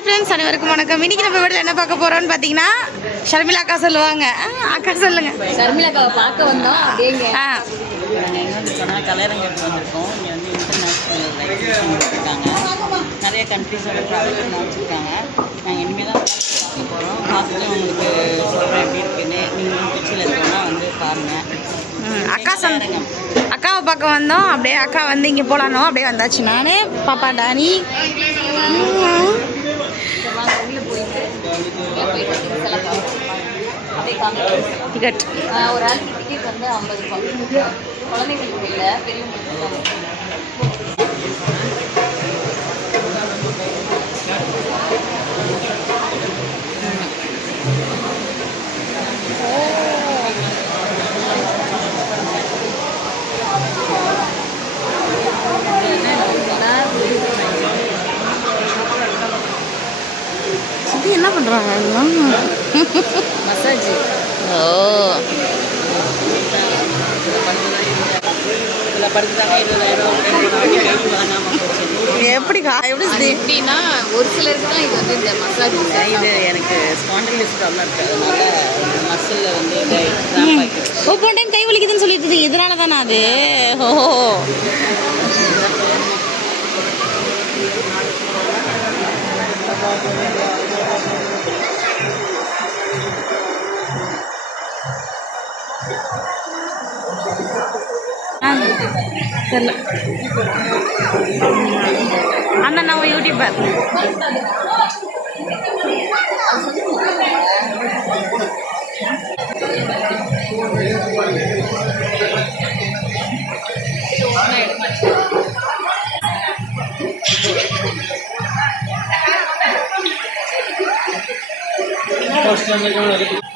Hi friends அனைவருக்கும் வணக்கம். இன்னைக்கு நம்ம வீட்டில் என்ன பார்க்க போறோம்னு பார்த்தீங்கன்னா ஷர்மிளா அக்கா சொல்லுவாங்க. அக்கா சொல்லுங்க. ஷர்மிளாக்காவை பார்க்க வந்தோம். ஆ. நாங்கள் வந்திருக்கோம். இங்கே வந்து இன்டர்நேஷ்னல் எக்ஸிபிஷன் வச்சுருக்காங்க நிறைய கண்ட்ரீஸோட ப்ராடக்ட் வச்சுருக்காங்க. நாங்கள் இனிமேல் தான் பார்க்க போகிறோம் பார்த்துட்டு உங்களுக்கு சொல்கிறேன் எப்படி இருக்குன்னு. நீங்களும் திருச்சியில் இருக்கோம்னா வந்து பாருங்கள் அக்கா சொன்ன அக்காவை பார்க்க வந்தோம். அப்படியே அக்கா வந்து இங்கே போலானோ? அப்படியே வந்தாச்சு. நான் பாப்பா டானி. வாங்க உள்ளே போயிட்டு போயிட்டு டிக்கெட் ஒரு ஆளுக்கு டிக்கெட் வந்து ஐம்பது ரூபாய். குழந்தைங்களுக்கு இல்லை பெரியவங்களுக்கு தான். சுத்தி என்ன பண்ணுறாங்க எல்லாம் மசாஜ் ஓ எப்படிக்கா எப்படி எப்படின்னா ஒரு சிலருக்கு தான் இது வந்து இந்த மசாஜ் இது எனக்கு ஸ்பாண்டிலிஸ் ப்ராப்ளம் இருக்கிறதுனால மசிலில் வந்து ஒவ்வொரு டைம் கை வலிக்குதுன்னு சொல்லிட்டு. இதனால தானே அது? ஓ. ஆ, தெரியல. அண்ணா நான் யூடியூபர் இந்த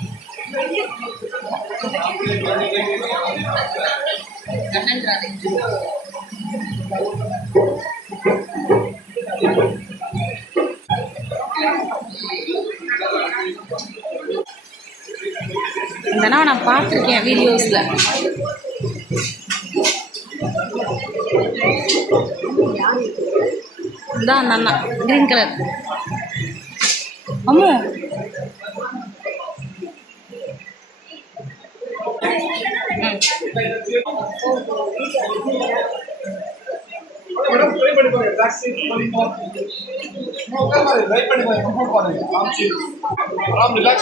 நிறையா வீடியோஸில் இதான் அந்த அண்ணா க்ரீன் கலர் அம்மோ.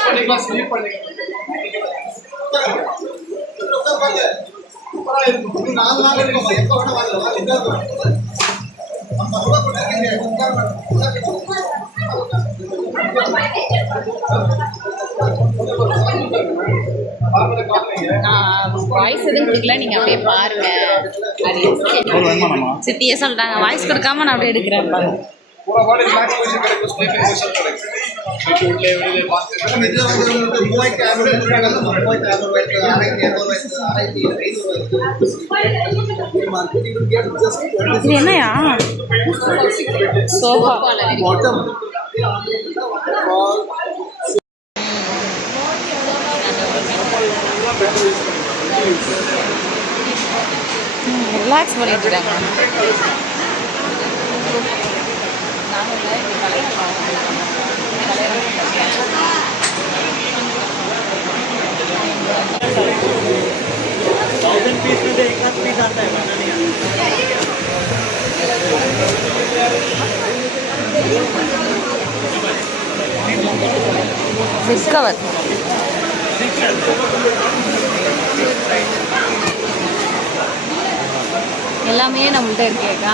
பண்ணிக்கலாம் ஸ்லீப் பண்ணிக்கலாம் இருக்கும் நாலு நாள் இருக்கும் எப்போ வேணா வாங்க வாங்க எங்க வாங்க நம்ம கூட பண்ணிருக்கீங்க உட்கார வாய்ஸ் எதுவும் கொடுக்கல நீங்கள் அப்படியே பாருங்க. அது சிட்டியே சொல்லிட்டாங்க வாய்ஸ் கொடுக்காம நான் அப்படியே எடுக்கிறேன். பாருங்க ಹೊರಗಡೆ ಮ್ಯಾಚ್ ಪೊಸಿಷನ್ ಕಡೆ ಸ್ಲೀಪಿಂಗ್ ಪೊಸಿಷನ್ ಕಡೆ ಬಿಟ್ಟು ಉಳ್ಳೆ ಉಳಿದೆ ಮೂವತ್ತು ಮೂವತ್ತು ಏನಯ್ಯ ಸೋಫಾ ಬಾಟಮ್ ರಿಲ್ಯಾಕ್ಸ್ பண்ணிட்டு இருக்காங்க थाउजेंड पीस में से एक आध पीस आता है वरना नहीं आता டிஸ்கவர் எல்லாமே நம்மள்ட்ட இருக்கேக்கா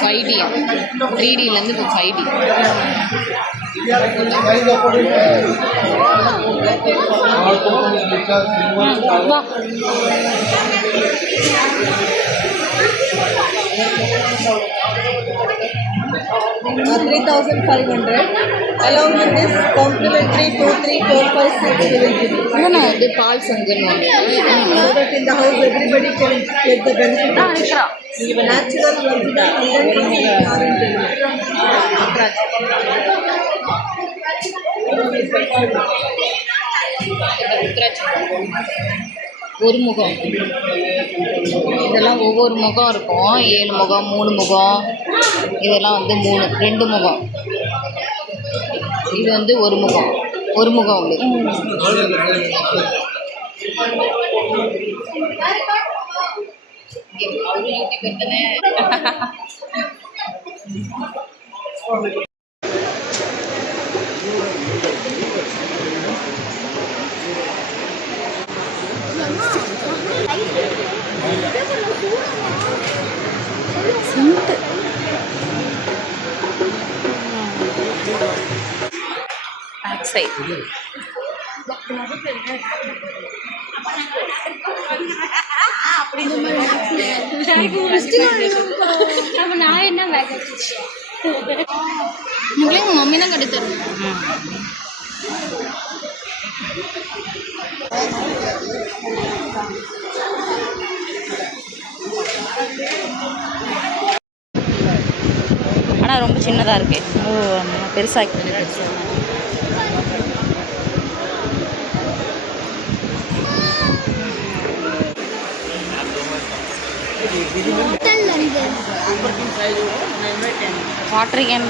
ஃபைவ் டி த்ரீ டிலேருந்து இப்போ five D Size according to வா three thousand five hundred. Along with this complimentary two, three, four, five, six we will give you. அதான் இது பால் that in the house everybody can get the benefit of ஒரு முகம். இதெல்லாம் ஒவ்வொரு முகம் இருக்கும். ஏழு முகம் மூணு முகம். இதெல்லாம் வந்து மூணு ரெண்டு முகம். இது வந்து ஒரு முகம். ஒரு முகம் உங்களுக்கு யூடியூபர் தானே அப்ப நான் என்ன வச்சிருக்கேன் உங்களுக்கு மம்மி தான் கட்டி தரும் ஆனால் ரொம்ப சின்னதாக இருக்கு. ஓ பெருசாக வாட்டர் கேன்.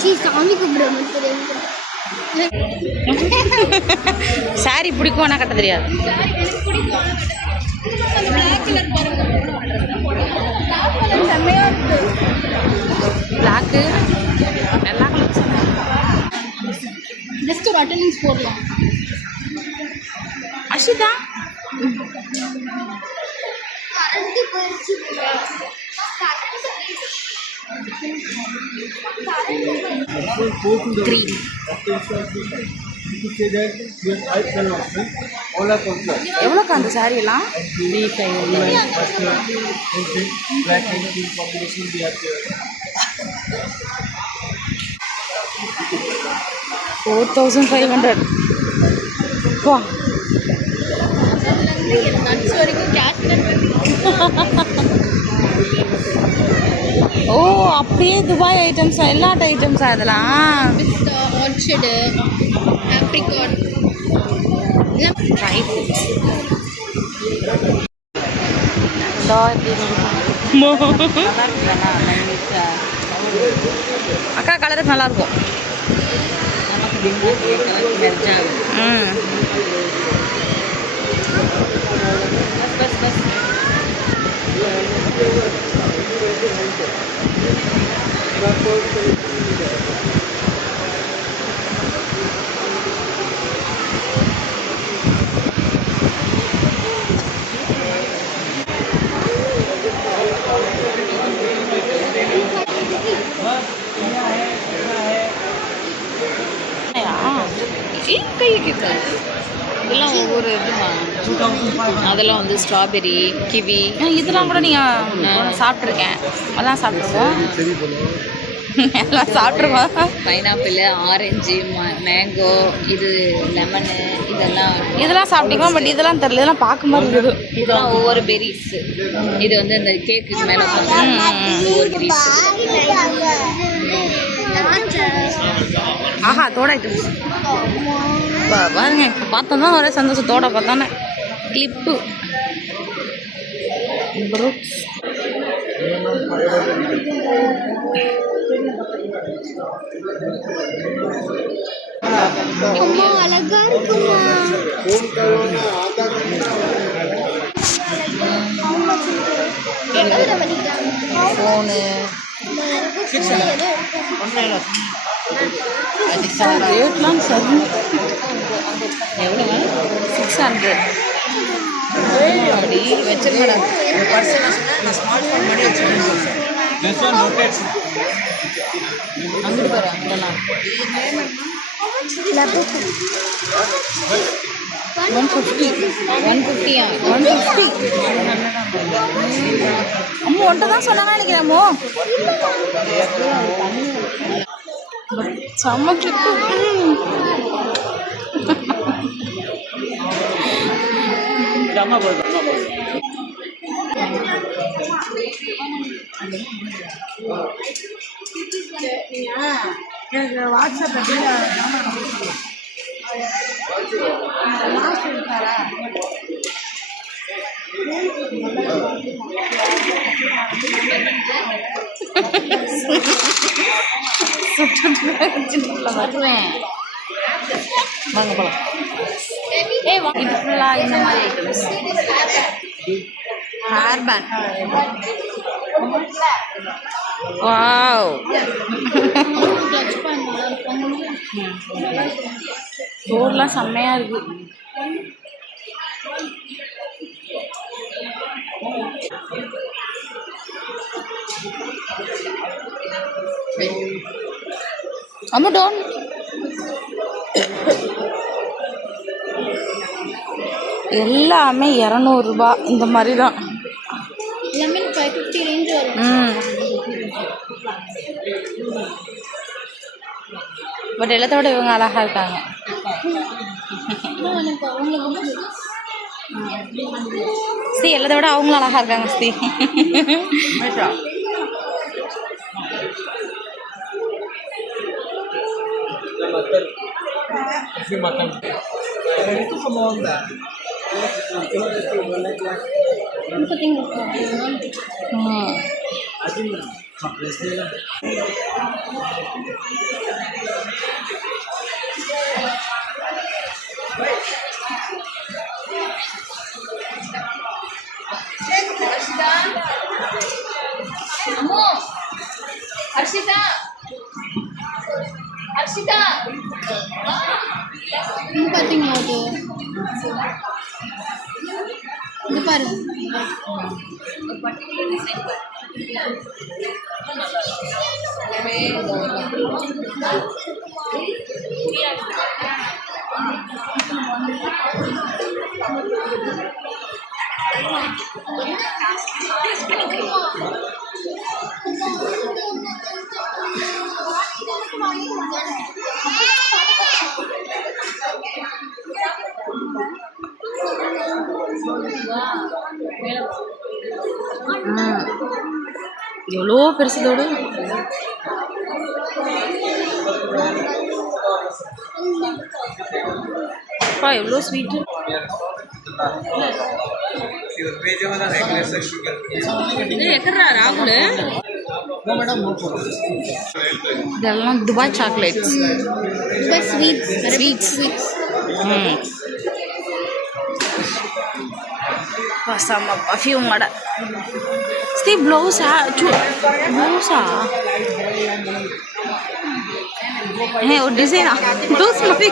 சீ சாமி கும்பிடுற தெரியும் சாரி பிடிக்கும் ஆனால் கட்ட தெரியாது. பிளாக்கு ஜஸ்ட் ஒரு அட்டண்டன்ஸ் போடலாம். அஷிதா concept. எவ்வளோக்கா அந்த எல்லாம்? Three five four thousand five hundred வா ஓ அப்படியே துபாய் ஐட்டம்ஸா எல்லா ஐட்டம்ஸா இதெல்லாம் பிஸ்தா ஆர்ச்சர்டு ஆப்ரிகாட் அக்கா கலருக்கு நல்லா இருக்கும் dibutuhin karena kinerja gitu. hmm. Bas, bas. Thank you. பஸ் பஸ் இதெல்லாம் ஒவ்வொரு இதுமா அதெல்லாம் வந்து ஸ்ட்ராபெரி கிவி இதெல்லாம் கூட நீங்கள் சாப்பிட்ருக்கேன் எல்லாம் சாப்பிட்ருக்கோம் எல்லாம் சாப்பிட்ருக்கோம் பைனாப்பிள் ஆரஞ்சு மேங்கோ இது லெமனு இதெல்லாம். இதெல்லாம் சாப்பிட்டீங்க பட் இதெல்லாம் தெரியல. இதெல்லாம் பார்க்கும் போது இருக்குது இதெல்லாம் ஒவ்வொரு பெரிஸ் இது வந்து இந்த கேக்கு மேலே ஒவ்வொரு பெரிஸ் ஆஹா தோட ஐட்டம்ஸ் பாருங்க இப்போ பார்த்தா தான் ஒரே சந்தோஷத்தோட பார்த்தானே. கிளிப்பு புருக்ஸ் அம்மா அழகா இருக்குமா? ஃபோனு ரேட்லாம் சரி எவ்வளோ சிக்ஸ் ஹண்ட்ரட் அப்படி வச்சிருக்கடா This one rotates. அங்கிட்டு பாரு அங்கெல்லாம் ஒன் ஃபிஃப்டி ஒன் ஃபிஃப்டியா ஒன் ஃபிஃப்டி ஒன்றை தான் சொன்னாங்க நினைக்கிறேன் செம்ம கிளிப்பு எனக்கு வாட்ஸ்அப்பில் லாஸ்ட் வாங்க போலாம் இது ஃபுல்லாக இந்த மாதிரி items hair band wow touch செம்மையாக இருக்கு. அம்மா டோன் எல்லாமே இரநூறுபா இந்த மாதிரி தான் லெமன் ஃபைவ் ஃபிஃப்டி ரேஞ்ச் வரும். ம். பட் எல்லாத்தோட இவங்க அழகா இருக்காங்க. இன்னும் எனக்கு அவங்களுக்கு ஸ்ரீ எல்லாத்த விட அவங்களும் அழகா இருக்காங்க ஸ்ரீ Esse macan. இது பாரு. எவ்வளோ பெருசு தோடு அப்பா எவ்வளோ ஸ்வீட்டு எக்கறா ராகுல்? இதெல்லாம் Dubai chocolates Dubai sweets Sweets. Sweets ம். செம்ம பர்ஃப்யூம் கடை ஸ்ரீ ப்ளவுஸா சூ ப்ளவுஸா है वो डिजाइन ब्लाउज மாதிரி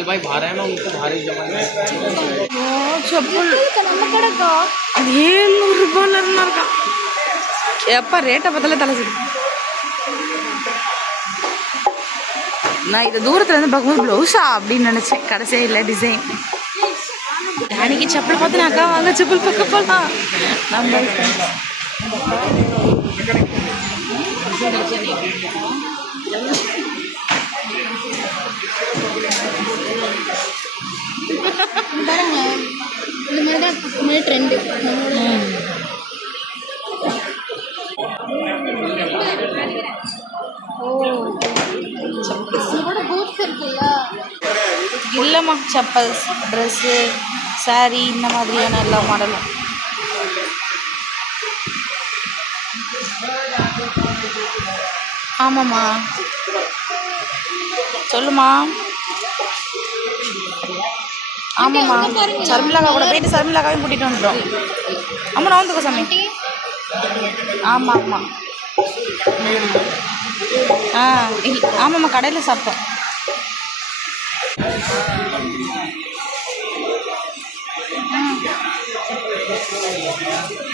भाई भारे हैं ना उनको भारी जमाने ஓ செப்பல் நம்ம கடைக்கா அது ஏழ்நூறு ரூபாயில இருந்தா இருக்கா எப்பா ரேட்டை பார்த்தாலே தலை சுத்து நான் இதை தூரத்துல இருந்து பார்க்கும்போது ப்ளவுஸா அப்படின்னு நினைச்சேன் கடைசியா இல்லை டிசைன் அன்னைக்கு செப்பல் பார்த்து நான் அக்கா வாங்க செப்பல் பார்க்க போகலாம் நம்ம பாருங்க இந்த மாதிரி தான் ட்ரெண்டு நம்மளோட நம்மளோட பூட்ஸ் இருக்குல்ல. இல்லைம்மா செப்பல்ஸ் ட்ரெஸ்ஸு saree இந்த மாதிரியான எல்லா மாடலும் ஆமாம்மா. சொல்லுமா ஆமாம்மா. சர்மிளாக்கா கூட போயிட்டு சர்மிளாக்காவையும் கூட்டிகிட்டு வந்துட்டோம். ஆமாம் நான் வந்துக்கோ சாமி. ஆமாம் ஆமாம் ஆ ஆமாம்மா கடையில் சாப்பிட்டோம்.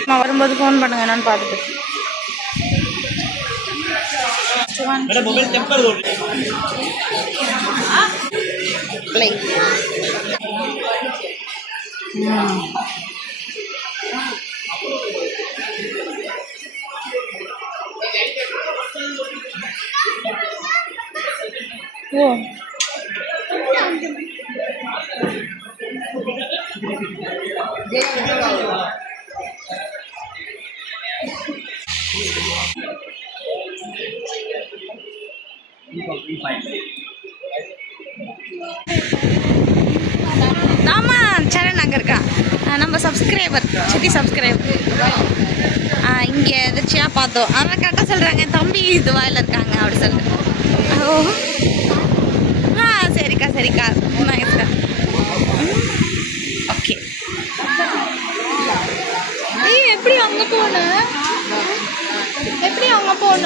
நான் வரும்போது ஃபோன் பண்ணுங்க என்னன்னு பார்த்துட்டு. ஓ. ஆமா சரண் அங்கே இருக்கா? நம்ம சப்ஸ்கிரைபர் சிட்டி சப்ஸ்கிரைபர் இங்கே எதிர்ச்சியாக பார்த்தோம். ஆனால் கரெக்டாக சொல்கிறாங்க என் தம்பி துபாயில் இருக்காங்க அப்படி சொல்லிட்டு. ஓ. ஆ சரிக்கா சரிக்கா. நைஸ்க்கா ஓகே. ஏய் எப்படி அங்கே போன? எப்படி அங்கே போன?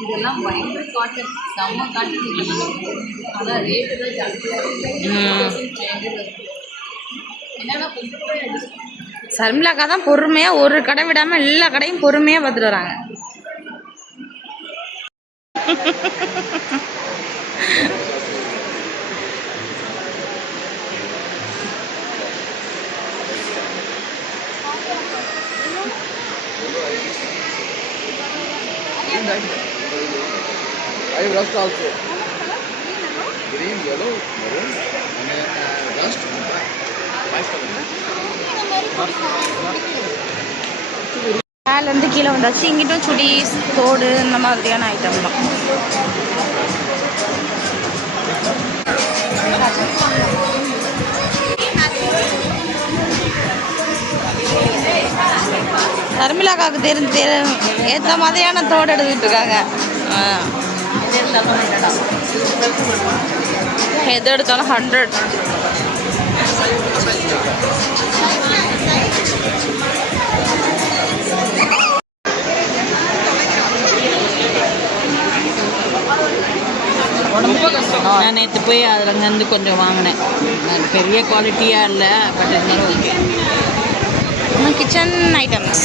இதெல்லாம் பயங்கர காட்டன் செம்ம காட்டன் ஆனால் ரேட்டு தான் ஜாஸ்தியாக என்னன்னா கொஞ்சம் கூட சர்மிளாக்கா தான் பொறுமையாக ஒரு கடை விடாமல் எல்லா கடையும் பொறுமையாக பார்த்துட்டு வராங்க. வந்தாச்சு இங்கிட்டும் சுடிஸ் தோடு இந்த மாதிரியான ஐட்டம் தான். சர்மிளாக்காவுக்கு தெரிஞ்சு தெரி- ஏத்த மாதிரியான தோடு எடுத்துக்கிட்டு இருக்காங்க. எது எடுத்தாலும் ஹண்ட்ரட் நான் நேற்று போய் அதுலேருந்து கொஞ்சம் வாங்கினேன். அது பெரிய குவாலிட்டியாக இல்லை பட் இருந்தாலும் ஓகே கிச்சன் ஐட்டம்ஸ்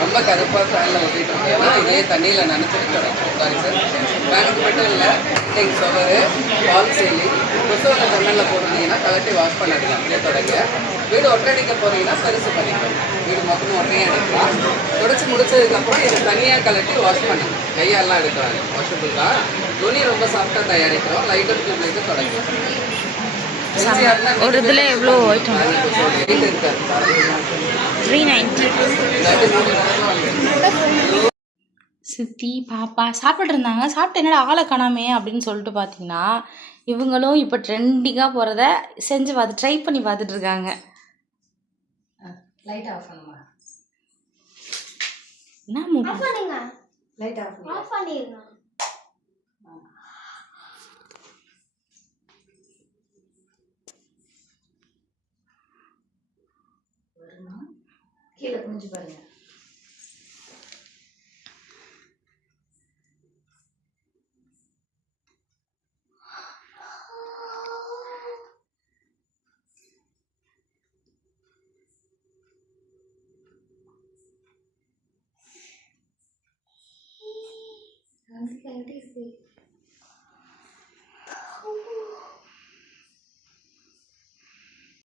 ரொம்ப கருப்பாக ஃபேனில் ஒட்டிட்டு இருக்கீங்கன்னா இதே தண்ணியில் நினச்சிட்டு துடைக்கும் சாரி சார் ஃபேனுக்கு மட்டும் இல்லை நீங்கள் சுவரு வால் சீலிங் கொசுவலை ஜன்னலில் போட்டிருந்தீங்கன்னா கலட்டி வாஷ் பண்ணிடலாம் அப்படியே தொடங்க. வீடு ஒட்டடிக்க போகிறீங்கன்னா பெருசு பண்ணிக்கலாம் வீடு மொத்தமும் ஒட்டையும் எடுக்கலாம் தொடச்சி முடிச்சதுக்கப்புறம் இதை தனியாக கலட்டி வாஷ் பண்ணணும் கையாலாம் எடுக்கிறாங்க வாஷபிள் தான் துணி ரொம்ப சாஃப்டாக தயாரிக்கிறோம். லைட்டர் டியூப்லைட்டு தொடங்கும் ஒரு இதில் எவ்வளோ ஐட்டம் இருக்காது த்ரீ நைன்ட்டி சித்தி பாப்பா சாப்பிட்டு இருந்தாங்க. சாப்பிட்டு என்னடா ஆளை காணாமே அப்படின்னு சொல்லிட்டு பார்த்தீங்கன்னா இவங்களும் இப்போ ட்ரெண்டிங்காக போகிறத செஞ்சு பார்த்து ட்ரை பண்ணி பார்த்துட்டு இருக்காங்க. லைட் ஆஃப் என்ன லைட் ஆஃப் ஆஃப் பண்ணிருங்க. கீழே குனிஞ்சு பாருங்க